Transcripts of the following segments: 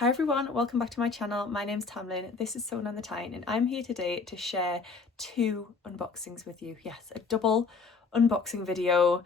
Hi everyone, welcome back to my channel. My name's Tamlyn, this is Sewn on the Tyne, and I'm here today to share two unboxings with you. Yes, a double unboxing video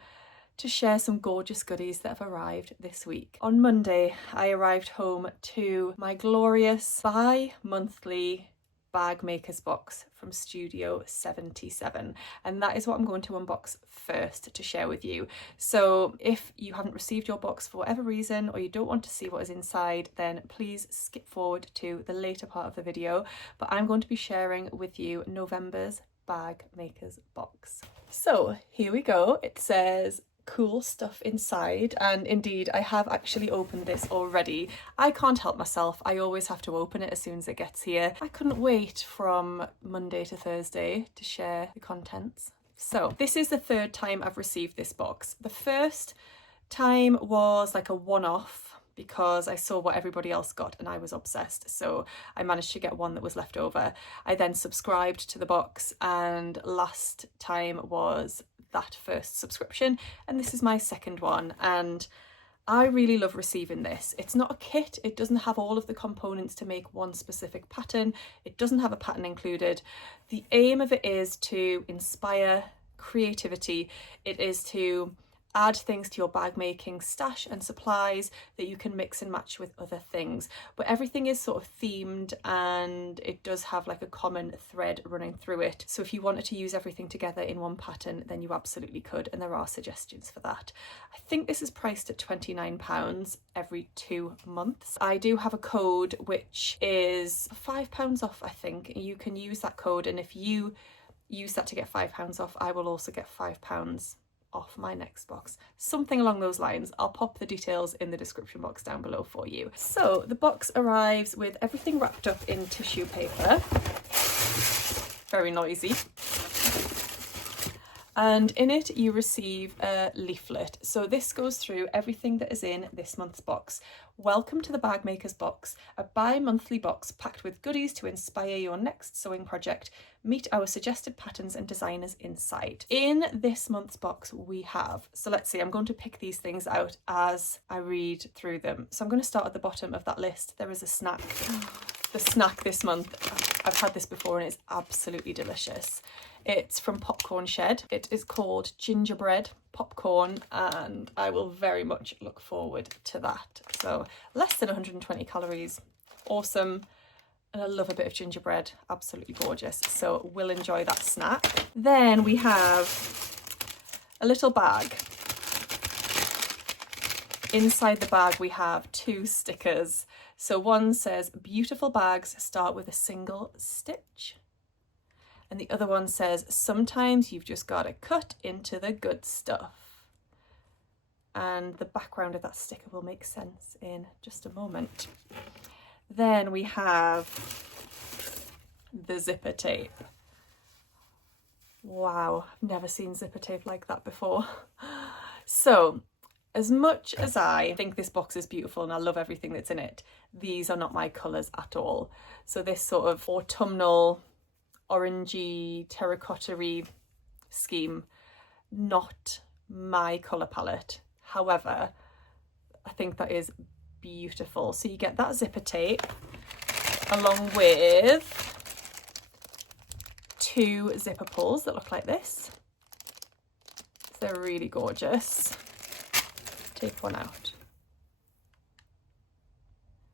to share some gorgeous goodies that have arrived this week. On Monday, I arrived home to my glorious bi-monthly bag makers box from Studio 77, and that is what I'm going to unbox first to share with you. So if you haven't received your box for whatever reason, or you don't want to see what is inside, then please skip forward to the later part of the video, but I'm going to be sharing with you November's bag makers box. So here we go. It says cool stuff inside, and indeed I have actually opened this already. I can't help myself, I always have to open it as soon as it gets here. I couldn't wait from Monday to Thursday to share the contents. So this is the third time I've received this box. The first time was like a one-off because I saw what everybody else got and I was obsessed, so I managed to get one that was left over. I then subscribed to the box, and last time was that first subscription, and this is my second one, and I really love receiving this. It's not a kit, it doesn't have all of the components to make one specific pattern, it doesn't have a pattern included. The aim of it is to inspire creativity, it is to add things to your bag making stash and supplies that you can mix and match with other things, but everything is sort of themed and it does have like a common thread running through it. So if you wanted to use everything together in one pattern, then you absolutely could, and there are suggestions for that. I think this is priced at £29 every 2 months. I do have a code which is £5 off, I think. You can use that code, and if you use that to get £5 off, I will also get £5 off my next box, something along those lines. I'll pop the details in the description box down below for you. So the box arrives with everything wrapped up in tissue paper, very noisy, and in it you receive a leaflet. So this goes through everything that is in this month's box. Welcome to the Bag Makers box, a bi-monthly box packed with goodies to inspire your next sewing project. Meet our suggested patterns and designers inside. In this month's box we have, so let's see, I'm going to pick these things out as I read through them. So I'm going to start at the bottom of that list. There is a snack. The snack this month, I've had this before and it's absolutely delicious. It's from Popcorn Shed. It is called gingerbread popcorn, and I will very much look forward to that. So less than 120 calories, awesome, and I love a bit of gingerbread, absolutely gorgeous. So we'll enjoy that snack. Then we have a little bag. Inside the bag we have 2 stickers. So one says beautiful bags start with a single stitch, and the other one says sometimes you've just got to cut into the good stuff. And the background of that sticker will make sense in just a moment. Then we have the zipper tape. Wow, I've never seen zipper tape like that before. So as much as I think this box is beautiful and I love everything that's in it, these are not my colours at all. So this sort of autumnal, orangey, terracotta-y scheme, not my colour palette. However, I think that is beautiful. So you get that zipper tape along with 2 zipper pulls that look like this. They're really gorgeous. Take one out.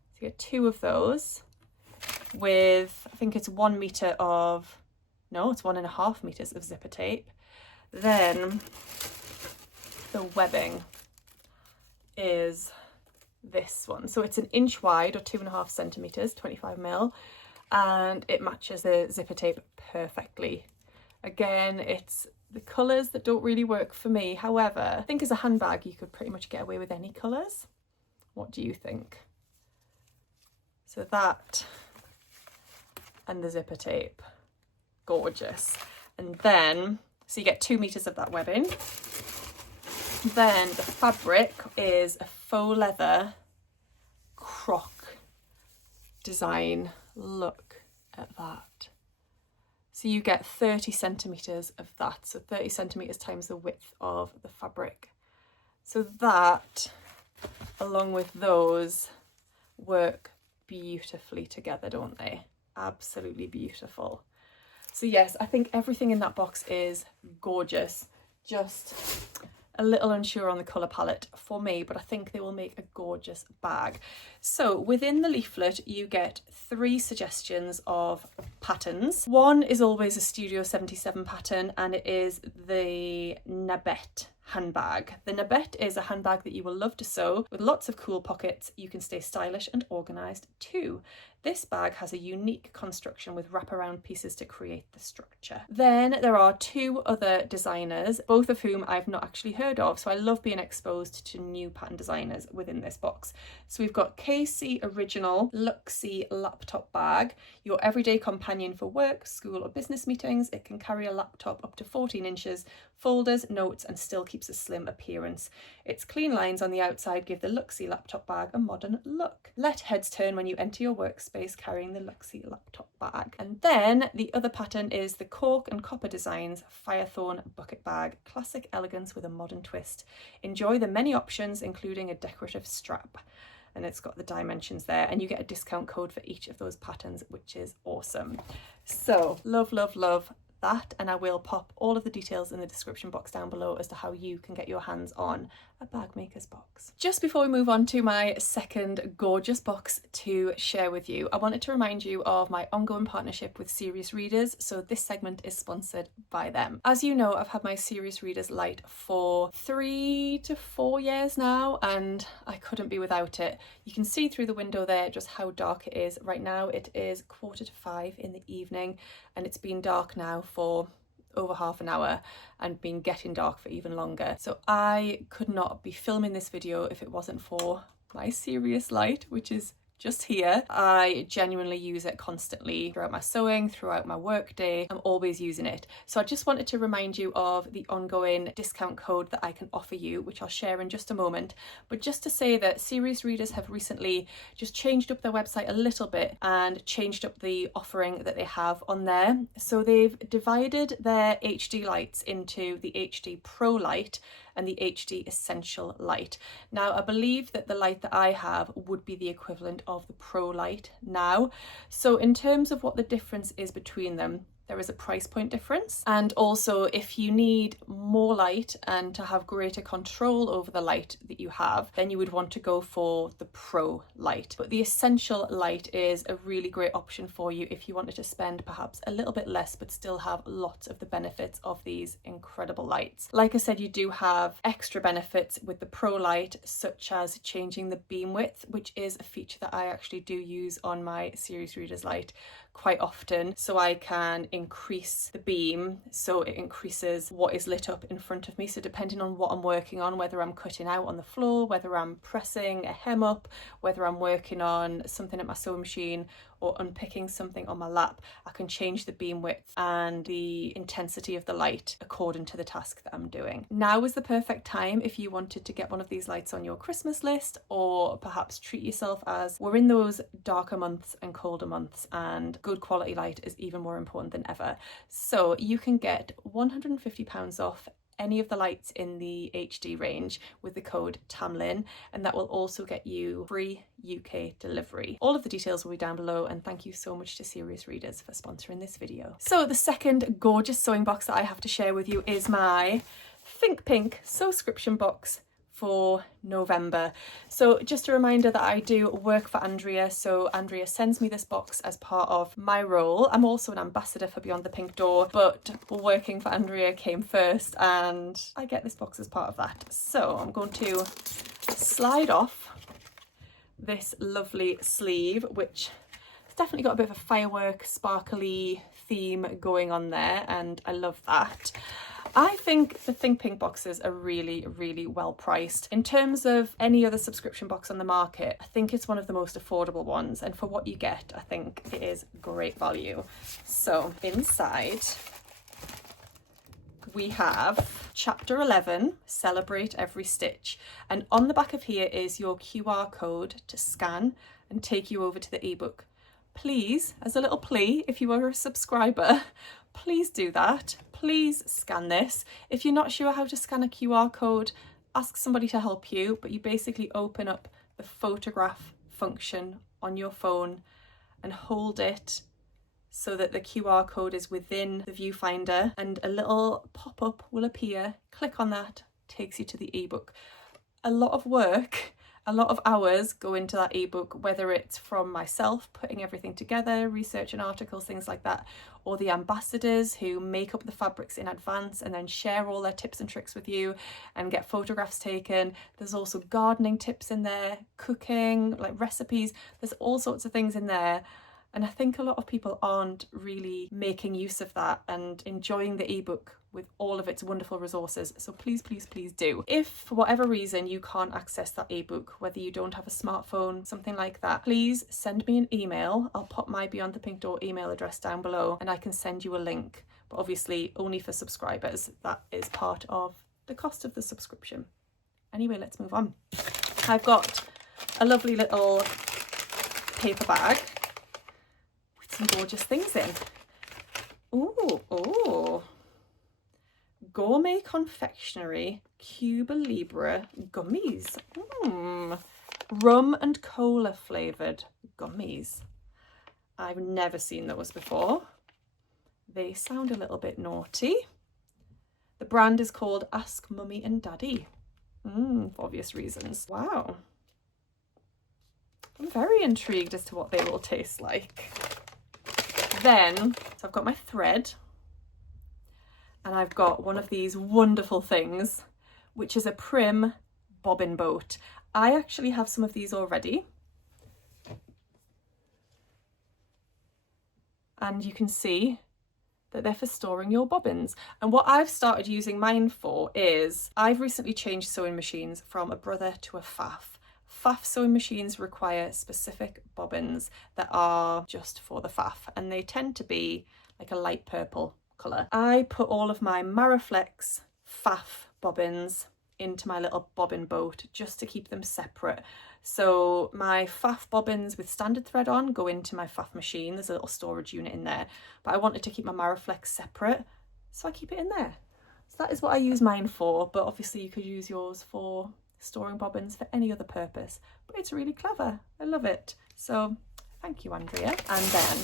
So you get 2 of those with, I think it's 1 metre of, no, it's 1.5 metres of zipper tape. Then the webbing is this one. So it's 1 inch wide, or 2.5 centimetres, 25mm, and it matches the zipper tape perfectly. Again, it's the colours that don't really work for me. However, I think as a handbag you could pretty much get away with any colours. What do you think? So that and the zipper tape, gorgeous. And then, so you get 2 meters of that webbing. Then the fabric is a faux leather croc design. Look at that. So you get 30 centimeters of that, so 30 centimeters times the width of the fabric. So that, along with those, work beautifully together, don't they? Absolutely beautiful. So yes, I think everything in that box is gorgeous. Just a little unsure on the colour palette for me, but I think they will make a gorgeous bag. So within the leaflet, you get 3 suggestions of patterns. One is always a Studio 77 pattern, and it is the Nabette handbag. The Nabette is a handbag that you will love to sew with lots of cool pockets. You can stay stylish and organised too. This bag has a unique construction with wraparound pieces to create the structure. Then there are 2 other designers, both of whom I've not actually heard of, so I love being exposed to new pattern designers within this box. So we've got KC Original Luxie Laptop Bag, your everyday companion for work, school or business meetings. It can carry a laptop up to 14 inches, folders, notes, and still keeps a slim appearance. Its clean lines on the outside give the Luxie laptop bag a modern look. Let heads turn when you enter your workspace carrying the Luxie laptop bag. And then the other pattern is the Cork and Copper Designs Firethorn Bucket Bag. Classic elegance with a modern twist. Enjoy the many options, including a decorative strap. And it's got the dimensions there, and you get a discount code for each of those patterns, which is awesome. So love, love, love that, and I will pop all of the details in the description box down below as to how you can get your hands on a bag maker's box. Just before we move on to my second gorgeous box to share with you, I wanted to remind you of my ongoing partnership with Serious Readers. So this segment is sponsored by them. As you know, I've had my Serious Readers light for 3 to 4 years now, and I couldn't be without it. You can see through the window there just how dark it is. Right now it is 4:45 in the evening, and it's been dark now for over half an hour and been getting dark for even longer. So I could not be filming this video if it wasn't for my Serious light, which is just here. I genuinely use it constantly throughout my sewing, throughout my work day. I'm always using it. So I just wanted to remind you of the ongoing discount code that I can offer you, which I'll share in just a moment. But just to say that Serious Readers have recently just changed up their website a little bit and changed up the offering that they have on there. So they've divided their HD lights into the HD Pro light and the HD Essential light. Now, I believe that the light that I have would be the equivalent of the Pro light now. So in terms of what the difference is between them, there is a price point difference. And also, if you need more light and to have greater control over the light that you have, then you would want to go for the Pro light. But the Essential light is a really great option for you if you wanted to spend perhaps a little bit less but still have lots of the benefits of these incredible lights. Like I said, you do have extra benefits with the Pro light, such as changing the beam width, which is a feature that I actually do use on my Serious Readers light quite often. So I can increase the beam so it increases what is lit up in front of me. So depending on what I'm working on, whether I'm cutting out on the floor, whether I'm pressing a hem up, whether I'm working on something at my sewing machine or unpicking something on my lap, I can change the beam width and the intensity of the light according to the task that I'm doing. Now is the perfect time if you wanted to get one of these lights on your Christmas list, or perhaps treat yourself, as we're in those darker months and colder months and good quality light is even more important than ever. So you can get £150 off any of the lights in the HD range with the code Tamlyn, and that will also get you free UK delivery. All of the details will be down below, and thank you so much to Serious Readers for sponsoring this video. So the second gorgeous sewing box that I have to share with you is my Think Pink Sewscription box for November. So just a reminder that I do work for Andrea, so Andrea sends me this box as part of my role. I'm also an ambassador for Beyond the Pink Door, but working for Andrea came first and I get this box as part of that. So I'm going to slide off this lovely sleeve, which has definitely got a bit of a firework sparkly theme going on there, and I love that. I think the Think Pink boxes are really, really well priced. In terms of any other subscription box on the market, I think it's one of the most affordable ones, and for what you get, I think it is great value. So inside we have chapter 11, Celebrate Every Stitch, and on the back of here is your QR code to scan and take you over to the ebook. Please, as a little plea, if you are a subscriber, please do that. Please scan this. If you're not sure how to scan a QR code, ask somebody to help you, but you basically open up the photograph function on your phone and hold it so that the QR code is within the viewfinder, and a little pop-up will appear. Click on that, takes you to the ebook. A lot of work, a lot of hours go into that ebook, whether it's from myself putting everything together, researching articles, things like that, or the ambassadors who make up the fabrics in advance and then share all their tips and tricks with you and get photographs taken. There's also gardening tips in there, cooking, like recipes. There's all sorts of things in there. And I think a lot of people aren't really making use of that and enjoying the ebook with all of its wonderful resources. So please, please, please do. If for whatever reason you can't access that ebook, whether you don't have a smartphone, something like that, please send me an email. I'll pop my Beyond the Pink Door email address down below and I can send you a link. But obviously only for subscribers. That is part of the cost of the subscription. Anyway, let's move on. I've got a lovely little paper bag with some gorgeous things in. Ooh. Gourmet Confectionery Cuba Libre gummies. Rum and cola flavoured gummies. I've never seen those before. They sound a little bit naughty. The brand is called Ask Mummy and Daddy. For obvious reasons. Wow. I'm very intrigued as to what they will taste like. Then, so I've got my thread. And I've got one of these wonderful things, which is a Prim bobbin boat. I actually have some of these already. And you can see that they're for storing your bobbins. And what I've started using mine for is, I've recently changed sewing machines from a Brother to a Pfaff. Pfaff sewing machines require specific bobbins that are just for the Pfaff, and they tend to be like a light purple colour. I put all of my Mariflex Pfaff bobbins into my little bobbin boat just to keep them separate. So my Pfaff bobbins with standard thread on go into my Pfaff machine. There's a little storage unit in there, but I wanted to keep my Mariflex separate, so I keep it in there. So that is what I use mine for, but obviously you could use yours for storing bobbins for any other purpose, but it's really clever. I love it. So thank you, Andrea. And then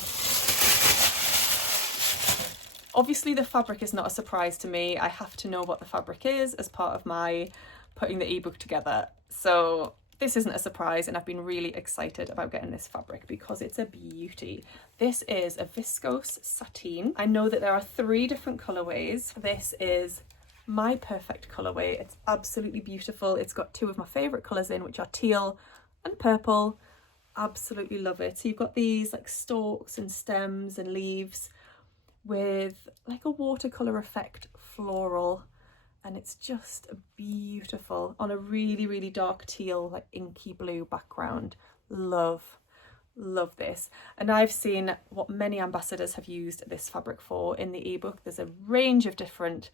obviously the fabric is not a surprise to me. I have to know what the fabric is as part of my putting the ebook together. So this isn't a surprise, and I've been really excited about getting this fabric because it's a beauty. This is a viscose sateen. I know that there are 3 different colorways. This is my perfect colorway. It's absolutely beautiful. It's got 2 of my favorite colors in, which are teal and purple. Absolutely love it. So you've got these like stalks and stems and leaves with like a watercolor effect floral, and it's just beautiful on a really, really dark teal, like inky blue background. Love this. And I've seen what many ambassadors have used this fabric for in the ebook. There's a range of different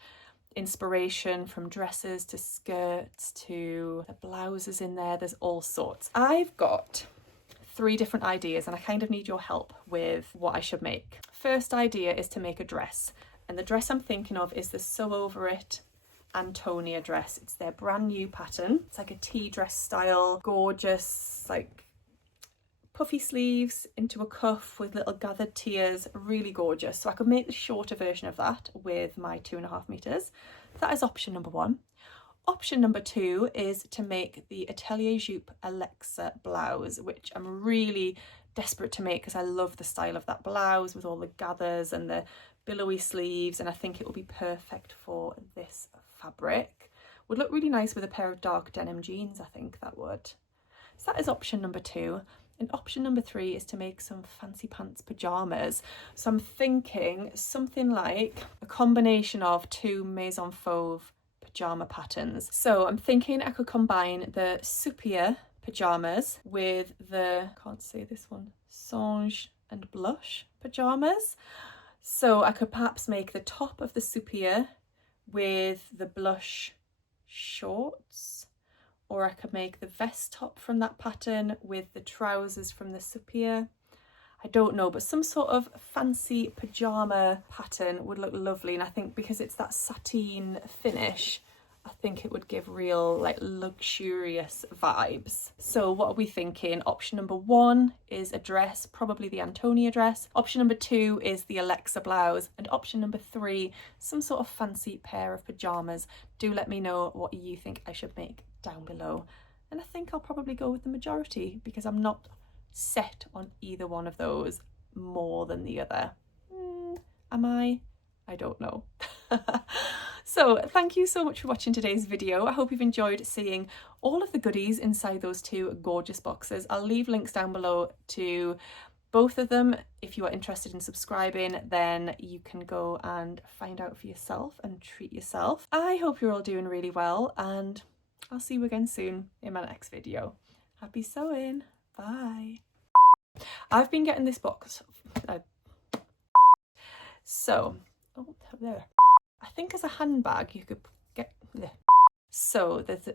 inspiration, from dresses to skirts to the blouses in there. There's all sorts. I've got 3 different ideas and I kind of need your help with what I should make. First idea is to make a dress, and the dress I'm thinking of is the Sew Over It Antonia dress. It's their brand new pattern. It's like a tea dress style, gorgeous, like puffy sleeves into a cuff with little gathered tiers, really gorgeous. So I could make the shorter version of that with my 2.5 meters. That is option number 1. Option number 2 is to make the Atelier Jupe Alexa blouse, which I'm really desperate to make because I love the style of that blouse with all the gathers and the billowy sleeves, and I think it will be perfect for this fabric. Would look really nice with a pair of dark denim jeans, I think that would. So that is option number 2. And option number 3 is to make some fancy pants pyjamas. So I'm thinking something like a combination of 2 Maison Fauve pyjama patterns. So I'm thinking I could combine the Soupir pyjamas with the, can't say this one, Songe and Blush pyjamas. So I could perhaps make the top of the Soupir with the blush shorts, or I could make the vest top from that pattern with the trousers from the Soupir. I don't know, but some sort of fancy pyjama pattern would look lovely, and I think because it's that sateen finish, I think it would give real like luxurious vibes. So what are we thinking? Option number 1 is a dress, probably the Antonia dress. Option number 2 is the Alexa blouse. And option number 3, some sort of fancy pair of pajamas. Do let me know what you think I should make down below. And I think I'll probably go with the majority because I'm not set on either one of those more than the other. Am I? I don't know. So thank you so much for watching today's video. I hope you've enjoyed seeing all of the goodies inside those 2 gorgeous boxes. I'll leave links down below to both of them. If you are interested in subscribing, then you can go and find out for yourself and treat yourself. I hope you're all doing really well, and I'll see you again soon in my next video. Happy sewing. Bye. I've been getting this box. So, oh, there. I think as a handbag you could get. So there's a.